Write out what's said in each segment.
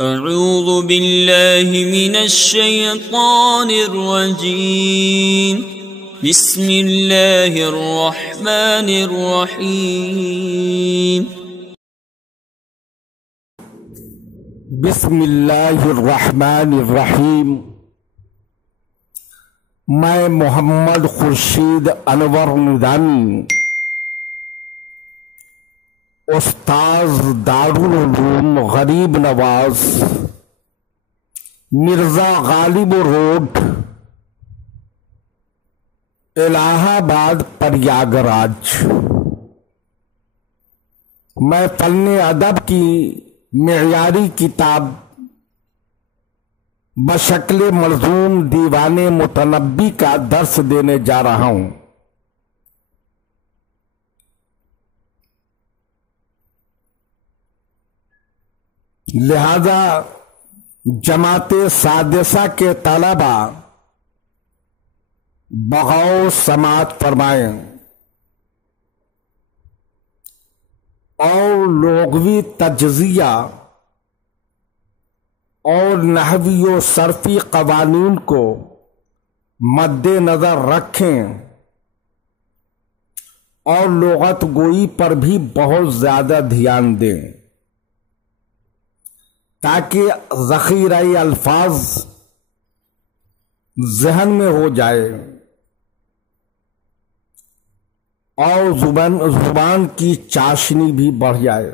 اعوذ باللہ من الشیطان الرجیم بسم اللہ الرحمن الرحیم بسم اللہ الرحمن الرحیم۔ میں محمد خورشید انور ندانی، استاذ دارالعلوم غریب نواز، مرزا غالب روڈ، الہ آباد، پریاگراج، میں فن ادب کی معیاری کتاب بشکل منظوم دیوان متنبی کا درس دینے جا رہا ہوں۔ لہذا جماعت سادسہ کے طلبہ بغور سماعت فرمائیں اور لغوی تجزیہ اور نحوی و صرفی قوانین کو مد نظر رکھیں اور لغت گوئی پر بھی بہت زیادہ دھیان دیں تاکہ ذخیرہ الفاظ ذہن میں ہو جائے اور زبان کی چاشنی بھی بڑھ جائے۔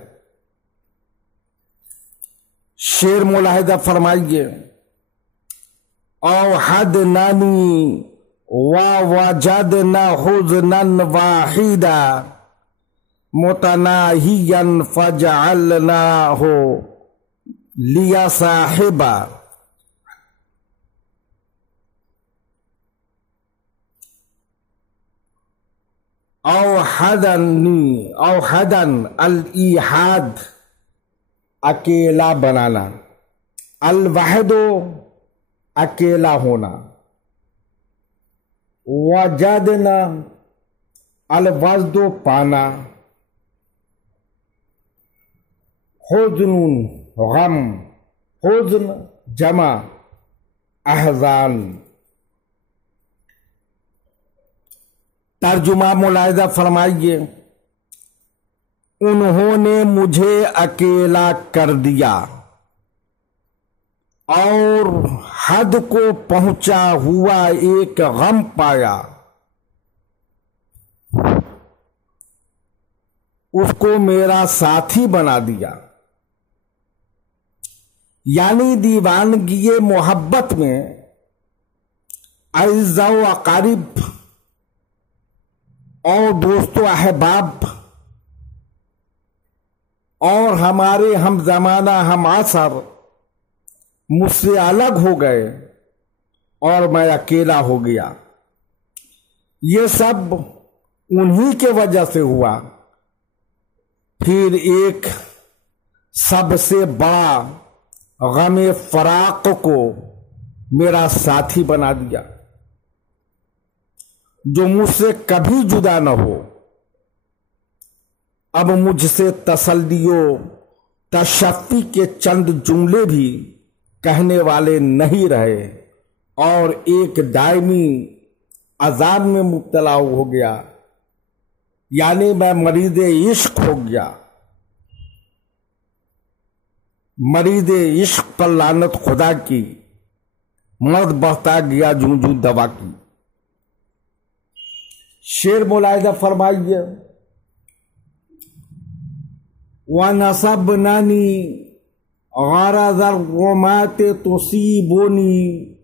شعر ملاحظہ فرمائیے۔ اوحدنانی ووجدنا حزنا واحدا متناہیا فجعلناہ لیا صاحبا۔ اوحدن الایحاد اکیلا بنانا، الوحد اکیلا ہونا، وجدنا الوجد پانا، حزن غم، حزن جمع احزان۔ ترجمہ ملاحظہ فرمائیے۔ انہوں نے مجھے اکیلا کر دیا اور حد کو پہنچا ہوا ایک غم پایا، اس کو میرا ساتھی بنا دیا۔ یعنی دیوانگی محبت میں اعزاء و اقارب اور دوست و احباب اور ہمارے ہم زمانہ ہم عصر مجھ سے الگ ہو گئے اور میں اکیلا ہو گیا۔ یہ سب انہی کے وجہ سے ہوا۔ پھر ایک سب سے بڑا غم فراق کو میرا ساتھی بنا دیا جو مجھ سے کبھی جدا نہ ہو۔ اب مجھ سے تسلی و تشفی کے چند جملے بھی کہنے والے نہیں رہے اور ایک دائمی عذاب میں مبتلا ہو گیا، یعنی میں مرید عشق ہو گیا۔ مرید عشق پر لعنت خدا کی، مرد بڑھتا گیا جوں جوں دوا کی۔ شعر ملاحظہ فرمائیے۔ وَنَصَبْنَنِي غَرَضَ الرُّمَاةِ تُصِيبُنِي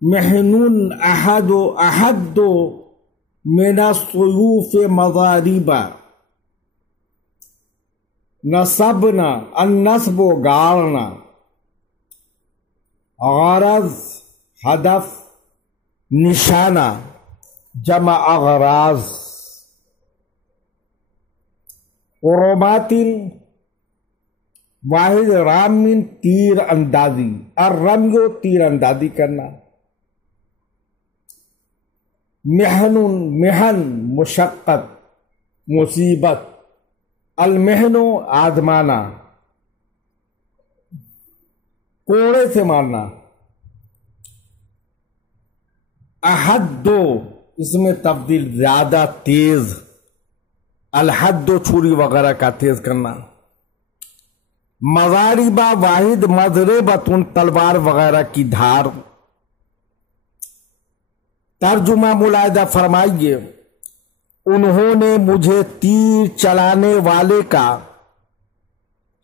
مِحْنٌ أَحَدُّ مِنَ السُّيُوفِ مَضَارِبَ۔ نصبنا، النصب گاڑنا، غرض ہدف، نشانہ جمع اغراض۔ رمات واحد رامن تیر اندازی، الرمی تیر اندازی کرنا۔ محن محن مشقت مصیبت، المحن آزمانا، कोड़े से मारना। अहद्दो, इसमें तब्दील ज्यादा तेज, अलहद्दो छुरी वगैरह का तेज करना। मज़ारिबा वाहिद मज़रेबतुन, तलवार वगैरह की धार। तर्जुमा मुलाहिजा फरमाइए, उन्होंने मुझे तीर चलाने वाले का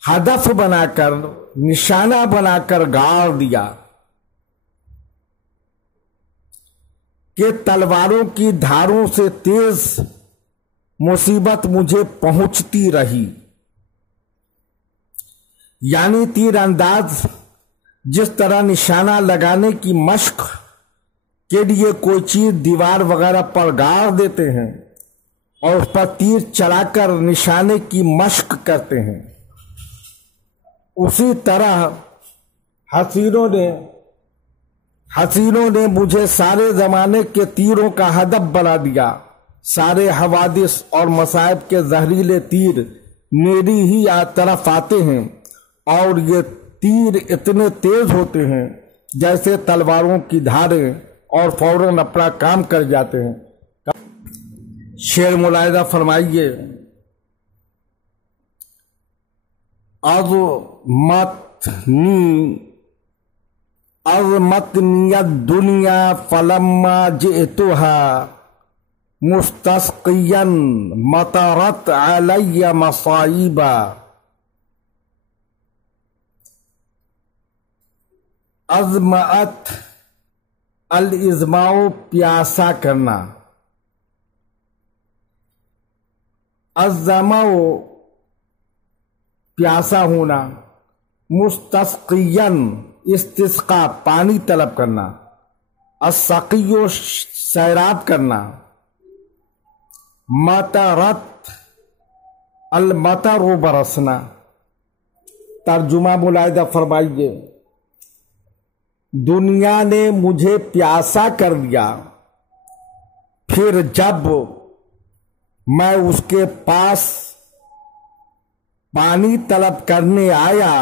हदफ बनाकर, निशाना बनाकर गाड़ दिया कि तलवारों की धारों से तेज मुसीबत मुझे पहुंचती रही। यानी तीर अंदाज जिस तरह निशाना लगाने की मश्क के लिए कोई चीज दीवार वगैरह पर गाड़ देते हैं और उस पर तीर चलाकर निशाने की मश्क करते हैं, उसी तरह हसीनों ने मुझे सारे जमाने के तीरों का हदफ बना दिया। सारे हवादिस और मसाइब के जहरीले तीर मेरी ही तरफ आते हैं और ये तीर इतने तेज होते हैं जैसे तलवारों की धारें, और फौरन अपना काम कर जाते हैं। शेर मुलाहिजा फरमाइए, अज़मतनी दुनिया फलम्मा जिअतुहा मुस्तस्क़ियन मतरत अलैया मसाइबा। अज़मत अल इज़माओ, प्यासा करना। अज़्ज़माओ, प्यासा होना। मुस्तस्क़ियन, इस्तिस्क़ा, पानी तलब करना। अस्सक़ियो, सैराब करना। मतरत अल मतरो, बरसना। तर्जुमा मुलाहिजा फरमाइए, दुनिया ने मुझे प्यासा कर दिया, फिर जब मैं उसके पास पानी तलब करने आया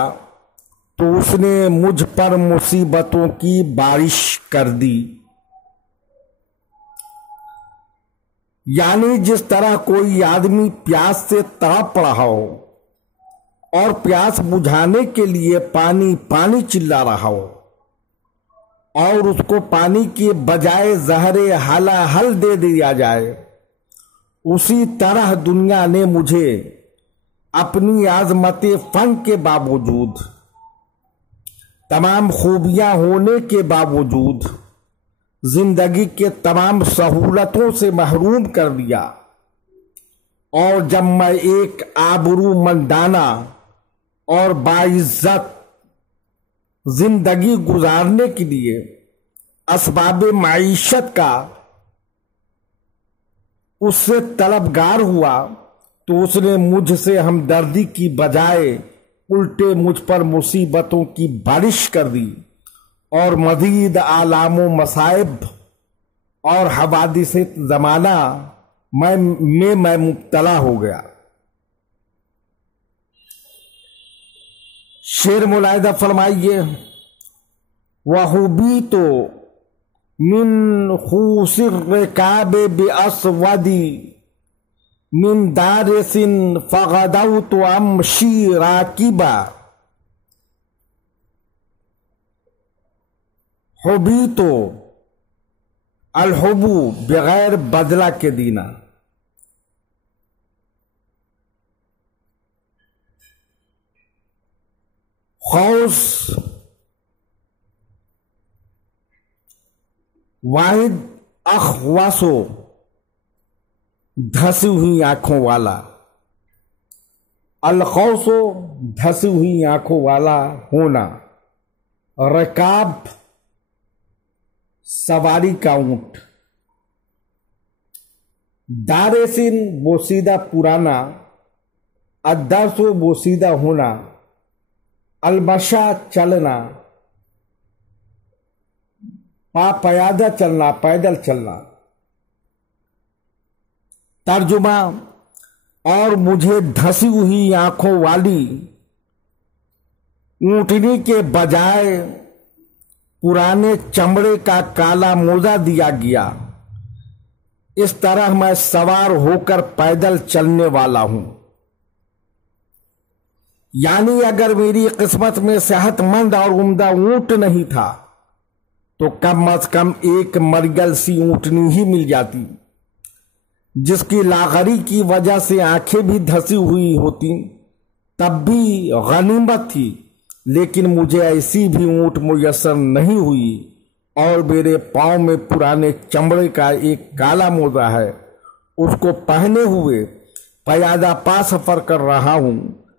तो उसने मुझ पर मुसीबतों की बारिश कर दी। यानी जिस तरह कोई आदमी प्यास से तड़प रहा हो और प्यास बुझाने के लिए पानी पानी चिल्ला रहा हो और उसको पानी के बजाय जहरे हलाहल दे दिया जाए, उसी तरह दुनिया ने मुझे अपनी आज़मते फन के बावजूद, तमाम खूबियां होने के बावजूद जिंदगी के तमाम सहूलतों से महरूम कर दिया। और जब मैं एक आबरूमंदाना और बाइज्जत जिंदगी गुजारने के लिए असबाब माईशत का उससे तलबगार हुआ तो उसने मुझसे हमदर्दी की बजाय उल्टे मुझ पर मुसीबतों की बारिश कर दी और मजीद आलामो मसाइब और हवादिस जमाना मैं मुब्तला हो गया। शेर मुलाहिजा फरमाइए, वहुबी तो मिन खूसिर रिकाबे बेअसवदी मिन दारिसिन फगदौत अमशी राकिबा। हुबी तो अलहुबू, बगैर बदला के दीना। खौस वाहिद अखवासो, धसी हुई आंखों वाला। अलखौसो, धसी हुई आंखों वाला होना। रकाब, सवारी का ऊंट। दारेसिन, बोसीदा पुराना। अद्दासो, बोसीदा होना। अलमशा, चलना। पापयादा चलना, पैदल चलना। तर्जुमा, और मुझे धसी हुई आंखों वाली ऊँटनी के बजाय पुराने चमड़े का काला मोजा दिया गया। इस तरह मैं सवार होकर पैदल चलने वाला हूं। यानी अगर मेरी किस्मत में सेहतमंद और उम्दा ऊंट नहीं था तो कम से कम एक मरगल सी ऊँटनी ही मिल जाती, जिसकी लाग़री की वजह से आंखें भी धसी हुई होती, तब भी गनीमत थी। लेकिन मुझे ऐसी भी ऊँट मुयस्सर नहीं हुई और मेरे पाँव में पुराने चमड़े का एक काला मोजा है। उसको पहने हुए प्यादा पा सफर कर रहा हूँ।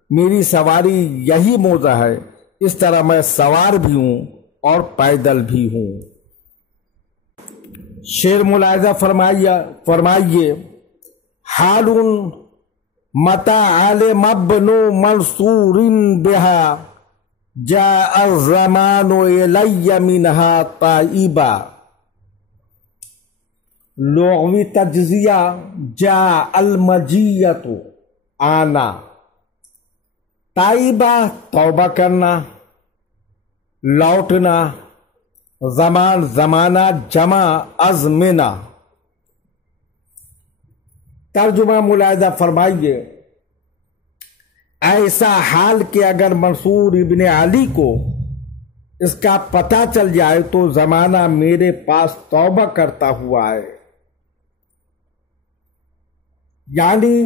मेरी सवारी यही मोजा है। इस तरह मैं सवार भी हूँ और पैदल भी हूँ। शेर मुलाहिजा फरमाइए हालुन मता आले मबनो मंसूरिन बिहा जा ज़मानो इलैया मिनहा ताइबा। लुग़वी तज्ज़िया जा अलमजियतु आना, ताइबा तौबा करना, लौटना, ज़मान ज़माना जमा अज़मिना। तर्जुमा मुलाहिजा फरमाइए ऐसा हाल कि अगर मंसूर इब्न अली को इसका पता चल जाए तो जमाना मेरे पास तौबा करता हुआ है। यानी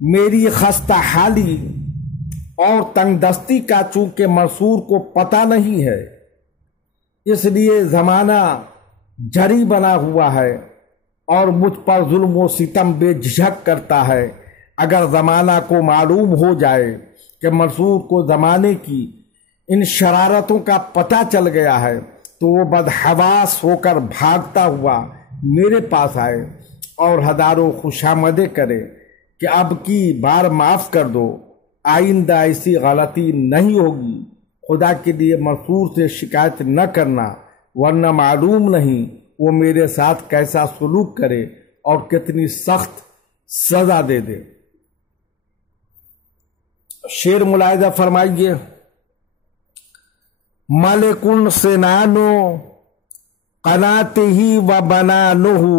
मेरी खस्ता हाली और तंगदस्ती का चूंकि मंसूर को पता नहीं है, इसलिए जमाना जरी बना हुआ है और मुझ पर जुल्म व सितम बेझिझक करता है। अगर ज़माना को मालूम हो जाए कि मंसूर को ज़माने की इन शरारतों का पता चल गया है तो वो बदहवास होकर भागता हुआ मेरे पास आए और हज़ारों खुशामदें करे कि अब की बार माफ़ कर दो, आइंदा ऐसी गलती नहीं होगी। खुदा के लिए मंसूर से शिकायत न करना, वरना मालूम नहीं वो मेरे साथ कैसा सलूक करे और कितनी सख्त सजा दे दे। शेर मुलाहिजा फरमाइए मलिकुन सिनानो कनातिही व बनानुहु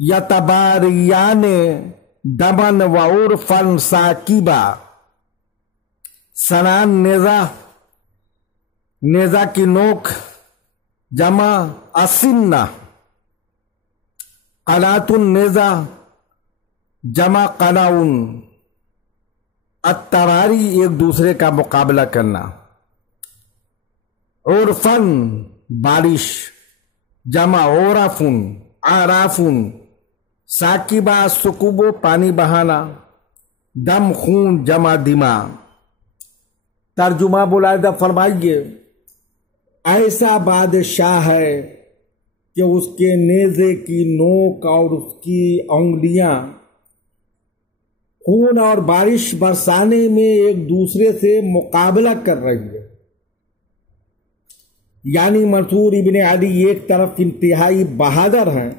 यतबारियाने दमन व उर्फन साकिबा। सनान नेजा की नोक जमा असिन्ना, कनातुन नेजा जमा कनाउन। अत्तरारी एक दूसरे का मुकाबला करना। उर्फन बारिश जमा ओराफुन आराफुन। साकिबा सुकुबो पानी बहाना। दम खून जमा दिमा। तर्जुमा मुलाहिजा फरमाइए ऐसा बादशाह है कि उसके नेज़े की नोक और उसकी उंगलियां खून और बारिश बरसाने में एक दूसरे से मुकाबला कर रही है। यानी मंसूर इब्न अली एक तरफ इंतहाई बहादुर हैं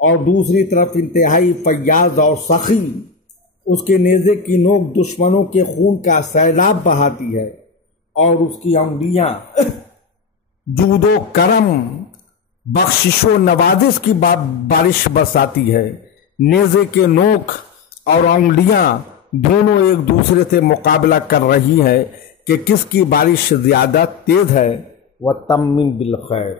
और दूसरी तरफ इंतहाई फयाज और सखी। उसके नेज़े की नोक दुश्मनों के खून का सैलाब बहाती है और उसकी उंगलियां जूदो करम बख्शिशो नवाजिश की बारिश बरसाती है। नेज़े के नोक और उंगलियां दोनों एक दूसरे से मुकाबला कर रही हैं कि किसकी बारिश ज्यादा तेज है। व तम्मिन बिल खैर।